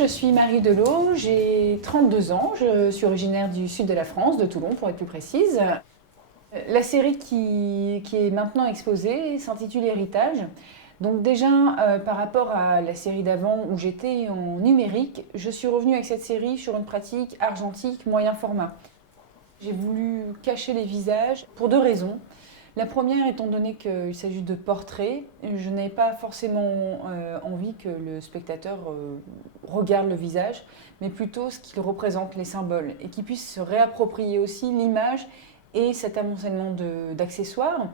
je suis Marie Delot, j'ai 32 ans, je suis originaire du sud de la France, de Toulon pour être plus précise. La série qui est maintenant exposée s'intitule Héritage. Donc déjà, par rapport à la série d'avant où j'étais en numérique, je suis revenue avec cette série sur une pratique argentique moyen format. J'ai voulu cacher les visages pour deux raisons. La première, étant donné qu'il s'agit de portraits, je n'avais pas forcément envie que le spectateur regarde le visage, mais plutôt ce qu'il représente, les symboles, et qu'il puisse se réapproprier aussi l'image et cet amoncellement d'accessoires.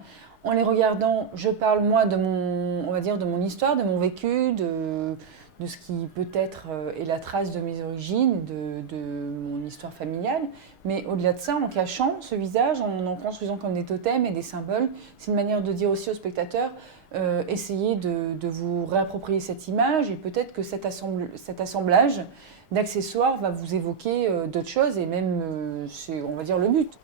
En les regardant, je parle moi de mon, on va dire, de mon histoire, de mon vécu, de ce qui peut-être est la trace de mes origines, de mon histoire familiale. Mais au-delà de ça, en cachant ce visage, en construisant comme des totems et des symboles, c'est une manière de dire aussi aux spectateurs, essayez de vous réapproprier cette image et peut-être que cet assemblage d'accessoires va vous évoquer d'autres choses et même, c'est, on va dire, le but.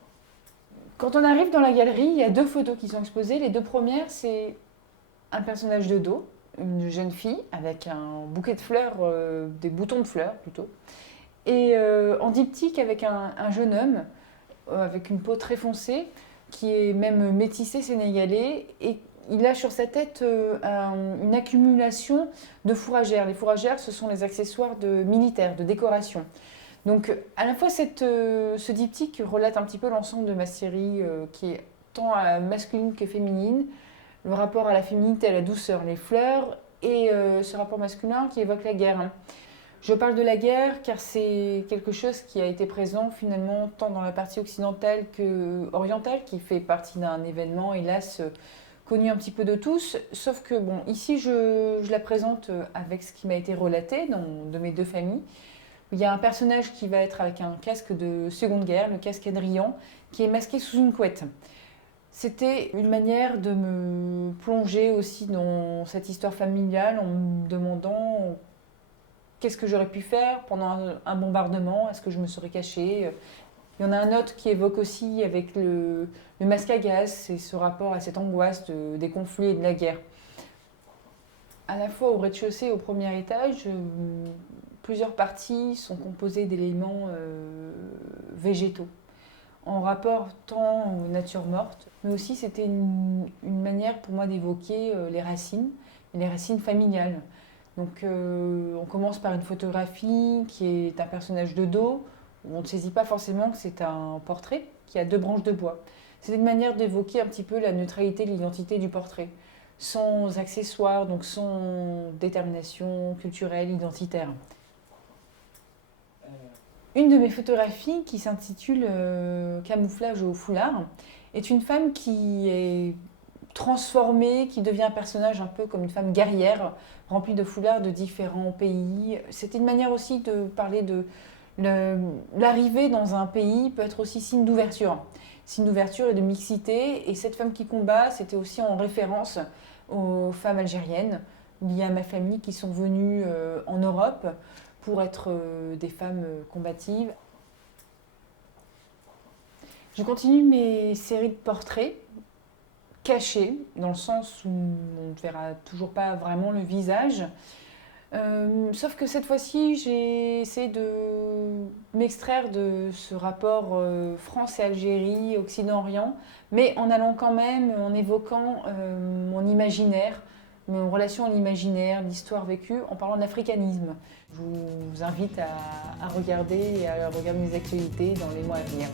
Quand on arrive dans la galerie, il y a deux photos qui sont exposées. Les deux premières, c'est un personnage de dos, une jeune fille avec un bouquet de fleurs, des boutons de fleurs plutôt, et en diptyque avec un jeune homme avec une peau très foncée, qui est même métissé sénégalais, et il a sur sa tête une accumulation de fourragères. Les fourragères, ce sont les accessoires de militaires, de décoration. Donc à la fois ce diptyque relate un petit peu l'ensemble de ma série qui est tant masculine que féminine, le rapport à la féminité, à la douceur, les fleurs, et ce rapport masculin qui évoque la guerre. Je parle de la guerre car c'est quelque chose qui a été présent finalement tant dans la partie occidentale que orientale, qui fait partie d'un événement, hélas, connu un petit peu de tous, sauf que bon, ici je la présente avec ce qui m'a été relaté de mes deux familles. Il y a un personnage qui va être avec un casque de Seconde Guerre, le casque Adrien, qui est masqué sous une couette. C'était une manière de me plonger aussi dans cette histoire familiale en me demandant qu'est-ce que j'aurais pu faire pendant un bombardement, est-ce que je me serais cachée. Il y en a un autre qui évoque aussi avec le masque à gaz et ce rapport à cette angoisse des conflits et de la guerre. À la fois au rez-de-chaussée et au premier étage, plusieurs parties sont composées d'éléments végétaux, en rapport tant aux natures mortes, mais aussi c'était une manière pour moi d'évoquer les racines familiales. Donc on commence par une photographie qui est un personnage de dos, où on ne saisit pas forcément que c'est un portrait qui a deux branches de bois. C'est une manière d'évoquer un petit peu la neutralité de l'identité du portrait, sans accessoires, donc sans détermination culturelle, identitaire. Une de mes photographies, qui s'intitule Camouflage au foulard, est une femme qui est transformée, qui devient un personnage un peu comme une femme guerrière, remplie de foulards de différents pays. C'était une manière aussi de parler de l'arrivée dans un pays peut être aussi signe d'ouverture et de mixité. Et cette femme qui combat, c'était aussi en référence aux femmes algériennes liées à ma famille qui sont venues en Europe pour être des femmes combatives. Je continue mes séries de portraits cachés, dans le sens où on ne verra toujours pas vraiment le visage. Sauf que cette fois-ci, j'ai essayé de m'extraire de ce rapport France et Algérie, Occident-Orient, mais en allant quand même, en évoquant mon imaginaire, mon relation à l'imaginaire, l'histoire vécue, en parlant d'africanisme. Je vous invite à regarder mes actualités dans les mois à venir.